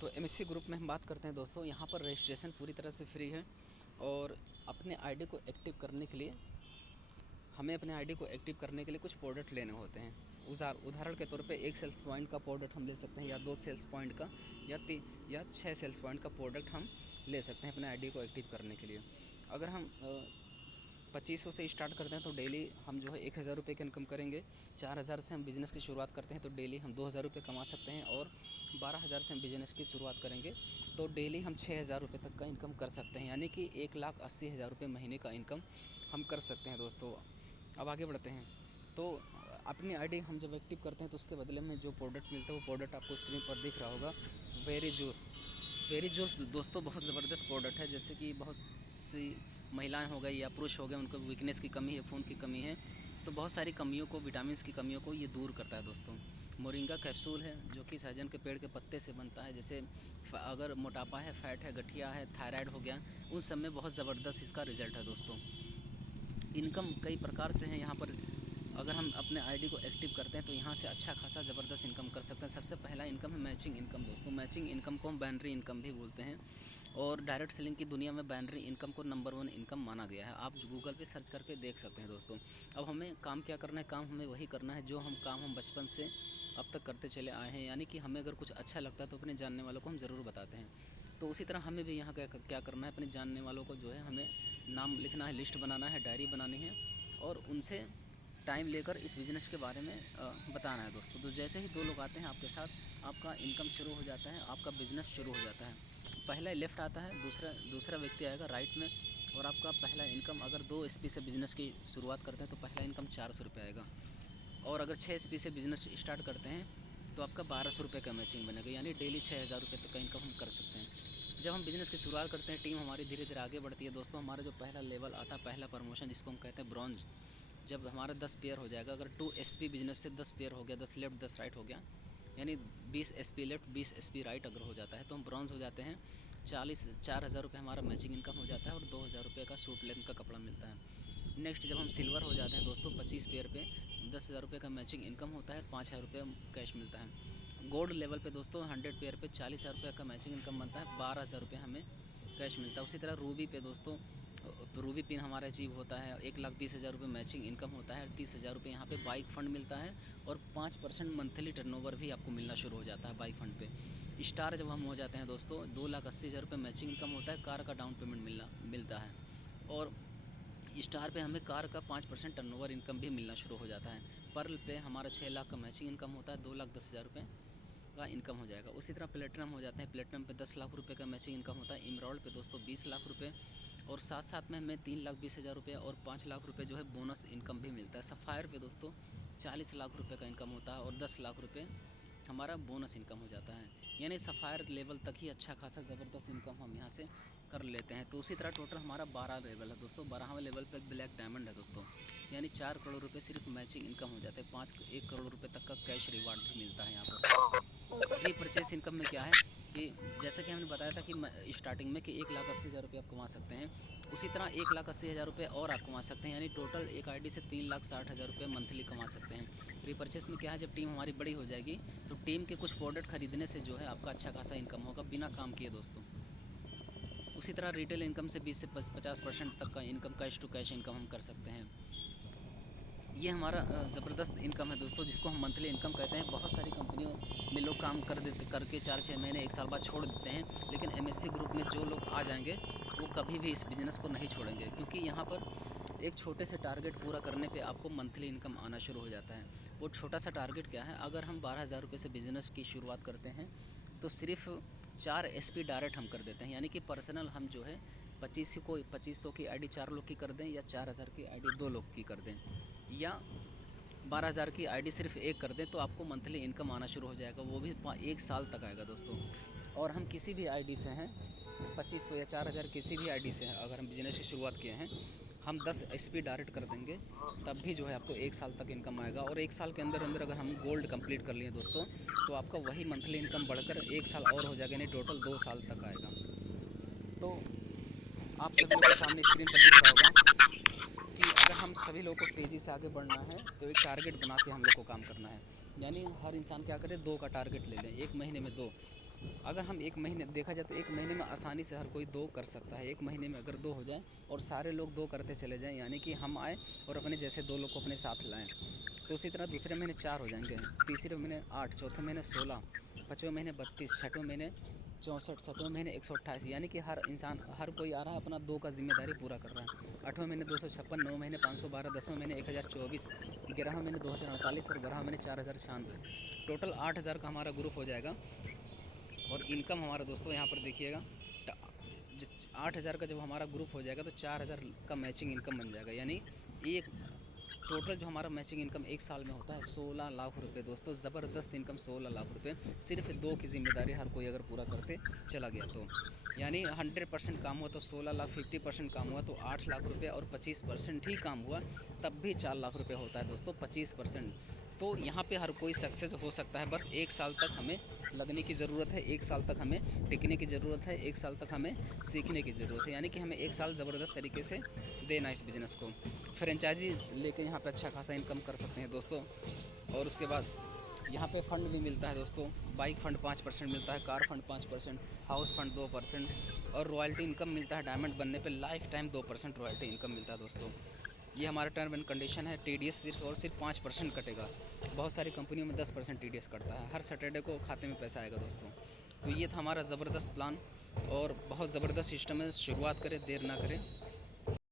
तो MSc group में हम बात करते हैं दोस्तों। यहाँ पर रजिस्ट्रेशन पूरी तरह से फ्री है और अपने आईडी को एक्टिव करने के लिए हमें अपने आईडी को एक्टिव करने के लिए कुछ प्रोडक्ट लेने होते हैं। उदाहरण के तौर पे 1 सेल्स पॉइंट का प्रोडक्ट हम ले सकते हैं, या 2 सेल्स पॉइंट का, या 6 सेल्स पॉइंट का प्रोडक्ट हम ले सकते हैं अपने आईडी को एक्टिव करने के लिए। अगर हम 2500 से स्टार्ट करते हैं तो डेली हम जो है 1000 रुपये की इनकम करेंगे। 4000 से हम बिज़नेस की शुरुआत करते हैं तो डेली हम 2000 रुपये कमा सकते हैं, और 12000 से हम बिज़नेस की शुरुआत करेंगे तो डेली हम 6000 रुपये तक का इनकम कर सकते हैं, यानी कि 1,80,000 रुपये महीने का इनकम हम कर सकते हैं दोस्तों। अब आगे बढ़ते हैं। तो अपनी आईडी हम जब एक्टिव करते हैं तो उसके बदले में जो प्रोडक्ट मिलता है वो प्रोडक्ट आपको स्क्रीन पर दिख रहा होगा, वेरी जूस दोस्तों बहुत ज़बरदस्त प्रोडक्ट है। जैसे कि बहुत सी महिलाएं हो गई या पुरुष हो गए, उनको वीकनेस की कमी है, खून की कमी है, तो बहुत सारी कमियों को, विटामिन्स की कमियों को ये दूर करता है दोस्तों। मोरिंगा कैप्सूल है जो कि सहजन के पेड़ के पत्ते से बनता है। जैसे अगर मोटापा है, फैट है, गठिया है, थायराइड हो गया, उन सब में बहुत ज़बरदस्त इसका रिज़ल्ट है दोस्तों। इनकम कई प्रकार से है यहाँ पर। अगर हम अपने आईडी को एक्टिव करते हैं तो यहाँ से अच्छा खासा ज़बरदस्त इनकम कर सकते हैं। सबसे पहला इनकम है मैचिंग इनकम दोस्तों। मैचिंग इनकम को हम बाइनरी इनकम भी बोलते हैं, और डायरेक्ट सेलिंग की दुनिया में बाइनरी इनकम को नंबर 1 इनकम माना गया है। आप गूगल पे सर्च करके देख सकते हैं दोस्तों। अब हमें काम क्या करना है? काम हमें वही करना है जो हम बचपन से अब तक करते चले आए हैं, यानी कि हमें अगर कुछ अच्छा लगता है तो अपने जानने वालों को हम ज़रूर बताते हैं। तो उसी तरह हमें भी यहाँ क्या करना है? अपने जानने वालों को जो है हमें नाम लिखना है, लिस्ट बनाना है, डायरी बनानी है, और उनसे टाइम लेकर इस बिज़नेस के बारे में बताना है दोस्तों। तो जैसे ही 2 लोग आते हैं आपके साथ, आपका इनकम शुरू हो जाता है, आपका बिज़नेस शुरू हो जाता है। पहला लेफ़्ट आता है, दूसरा व्यक्ति आएगा राइट में, और आपका पहला इनकम, अगर 2 एसपी से बिज़नेस की शुरुआत करते हैं तो पहला इनकम 400 रुपये आएगा, और अगर 6 एसपी से बिज़नेस स्टार्ट करते हैं तो आपका 1200 रुपये का मैचिंग बनेगा, यानी डेली 6000 रुपये तक का इनकम हम कर सकते हैं। जब हम बिज़नेस की शुरुआत करते हैं, टीम हमारी धीरे धीरे आगे बढ़ती है दोस्तों। हमारा जो पहला लेवल आता है, पहला प्रमोशन जिसको हम कहते हैं ब्रॉन्ज, जब हमारा 10 पेयर हो जाएगा, अगर 2 एसपी बिज़नेस से 10 पेयर हो गया, 10 लेफ्ट 10 राइट हो गया, यानी 20 एसपी लेफ्ट 20 एसपी राइट अगर हो जाता है तो हम ब्रॉन्ज हो जाते हैं। 4,000 रुपये हमारा मैचिंग इनकम हो जाता है, और 2000 रुपये का सूट लेंथ का कपड़ा मिलता है। नेक्स्ट जब हम सिल्वर हो जाते हैं दोस्तों, 25 पेयर पे 10,000 रुपये का मैचिंग इनकम होता है, 5,000 रुपये कैश मिलता है। गोल्ड लेवल पे दोस्तों 100 पेयर पे 40,000 रुपये का मैचिंग इनकम बनता है, 12,000 रुपये हमें कैश मिलता है। उसी तरह रूबी पे दोस्तों, रूबी पिन हमारा अचीव होता है, 1,20,000 रुपये मैचिंग इनकम होता है, 30,000 रुपये यहाँ पे बाइक फ़ंड मिलता है, और 5% मंथली टर्नओवर भी आपको मिलना शुरू हो जाता है बाइक फ़ंड पे। स्टार जब हम हो जाते हैं दोस्तों, 2,80,000 रुपये मैचिंग इनकम होता है, कार का डाउन पेमेंट मिलता है, और स्टार पे हमें कार का 5% टर्नओवर इनकम भी मिलना शुरू हो जाता है। पर्ल पे हमारा 6 लाख का मैचिंग इनकम होता है, 2,10,000 रुपये का इनकम हो जाएगा। उसी तरह प्लेटिनम हो जाते हैं, प्लेटिनम पे 10 लाख रुपए का मैचिंग इनकम होता है। इमराल्ड पे दोस्तों 20 लाख रुपए, और साथ में हमें 3,20,000 रुपये और 5 लाख रुपए जो है बोनस इनकम भी मिलता है। सफ़ायर पे दोस्तों 40 लाख रुपए का इनकम होता है, और 10 लाख रुपये हमारा बोनस इनकम हो जाता है, यानी सफ़ायर लेवल तक ही अच्छा खासा ज़बरदस्त इनकम हम यहाँ से कर लेते हैं। तो उसी तरह टोटल हमारा 12 लेवल है दोस्तों। 12वें लेवल पे ब्लैक डायमंड है दोस्तों, यानी 4 करोड़ रुपए सिर्फ मैचिंग इनकम हो जाते हैं। 1 करोड़ रुपए तक का कैश रिवार्ड भी मिलता है यहाँ पर। प्री परचेस इनकम में क्या है कि जैसे कि हमने बताया था कि स्टार्टिंग में कि 1,80,000 रुपये आप कमा सकते हैं, उसी तरह 1,80,000 रुपये और आप कमा सकते हैं, यानी टोटल एक आईडी से 3,60,000 रुपये मंथली कमा सकते हैं। प्री परचेस में क्या है, जब टीम हमारी बड़ी हो जाएगी तो टीम के कुछ प्रोडक्ट खरीदने से जो है आपका अच्छा खासा इनकम होगा बिना काम किए दोस्तों। उसी तरह रिटेल इनकम से 20 से 50% तक का income, cash to cash income हम कर सकते हैं। ये हमारा ज़बरदस्त इनकम है दोस्तों, जिसको हम मंथली इनकम कहते हैं। बहुत सारी कंपनियों में लोग काम करके 4-6 महीने 1 साल बाद छोड़ देते हैं, लेकिन एमएससी ग्रुप में जो लोग आ जाएंगे वो कभी भी इस बिज़नेस को नहीं छोड़ेंगे, क्योंकि यहाँ पर एक छोटे से टारगेट पूरा करने पे आपको मंथली इनकम आना शुरू हो जाता है। वो छोटा सा टारगेट क्या है? अगर हम 12,000 रुपये से बिज़नेस की शुरुआत करते हैं तो सिर्फ 4 एसपी डायरेक्ट हम कर देते हैं, यानी कि पर्सनल हम जो है 2500 की आईडी 4 लोग की कर दें, या 4,000 की आईडी 2 लोग की कर दें, या 12,000 की आईडी सिर्फ एक कर दें, तो आपको मंथली इनकम आना शुरू हो जाएगा। वो भी 1 साल तक आएगा दोस्तों। और हम किसी भी आईडी से हैं, 2500 या 4,000 किसी भी आईडी से हैं, अगर हम बिज़नेस की शुरुआत किए हैं, हम 10 एसपी डायरेक्ट कर देंगे, तब भी जो है आपको 1 साल तक इनकम आएगा। और 1 साल के अंदर अंदर अगर हम गोल्ड कंप्लीट कर लिए दोस्तों, तो आपका वही मंथली इनकम बढ़कर 1 साल और हो जाएगा, यानी टोटल 2 साल तक आएगा। तो आप सभी लोगों के सामने स्क्रीन पर दिख रहा होगा कि अगर हम सभी लोगों को तेज़ी से आगे बढ़ना है तो एक टारगेट बना के हम लोग को काम करना है, यानी हर इंसान क्या करे, 2 का टारगेट ले लें, 1 महीने में 2। अगर हम एक महीने देखा जाए तो एक महीने में आसानी से हर कोई 2 कर सकता है। एक महीने में अगर 2 हो जाए और सारे लोग 2 करते चले जाएं, यानी कि हम आए और अपने जैसे 2 लोग को अपने साथ लाएं, तो उसी तरह दूसरे महीने 4 हो जाएंगे, तीसरे महीने 8, चौथे महीने 16, पाँचवें महीने 32, छठवें महीने 64, सातवें महीने 128, यानी कि हर इंसान हर कोई आ रहा है अपना 2 का जिम्मेदारी पूरा कर रहा है। 8वें महीने 256, 9वें महीने 512, 10वें महीने 1024, 11वें महीने 2048 और 12वें महीने 4096। टोटल 8000 का हमारा ग्रुप हो जाएगा। और इनकम हमारा दोस्तों यहाँ पर देखिएगा, 8000 का जब हमारा ग्रुप हो जाएगा तो 4000 का मैचिंग इनकम बन जाएगा, यानी एक टोटल जो हमारा मैचिंग इनकम एक साल में होता है 16 लाख रुपए। दोस्तों ज़बरदस्त इनकम 16 लाख रुपए, सिर्फ 2 की जिम्मेदारी हर कोई अगर पूरा करते चला गया तो, यानी 100% काम हुआ तो 16 लाख, 50% काम हुआ तो 8 लाख रुपये, और 25% ही काम हुआ तब भी 4 लाख रुपये होता है दोस्तों, 25%। तो यहाँ पे हर कोई सक्सेस हो सकता है, बस एक साल तक हमें लगने की ज़रूरत है, एक साल तक हमें टिकने की ज़रूरत है, एक साल तक हमें सीखने की ज़रूरत है, यानी कि हमें एक साल ज़बरदस्त तरीके से देना इस बिज़नेस को। फ्रेंचाइजी लेके यहाँ पे अच्छा खासा इनकम कर सकते हैं दोस्तों। और उसके बाद यहाँ पे फ़ंड भी मिलता है दोस्तों, बाइक फ़ंड 5% मिलता है, कार फंड 5%, हाउस फंड 2%, और रॉयल्टी इनकम मिलता है डायमंड बनने पे लाइफ टाइम 2% रॉयल्टी इनकम मिलता है दोस्तों। ये हमारा टर्म एंड कंडीशन है। TDS सिर्फ और सिर्फ 5% कटेगा, बहुत सारी कंपनियों में 10% TDS कटता है। हर सैटरडे को खाते में पैसा आएगा दोस्तों। तो ये था हमारा ज़बरदस्त प्लान और बहुत ज़बरदस्त सिस्टम है, शुरुआत करें देर ना करें।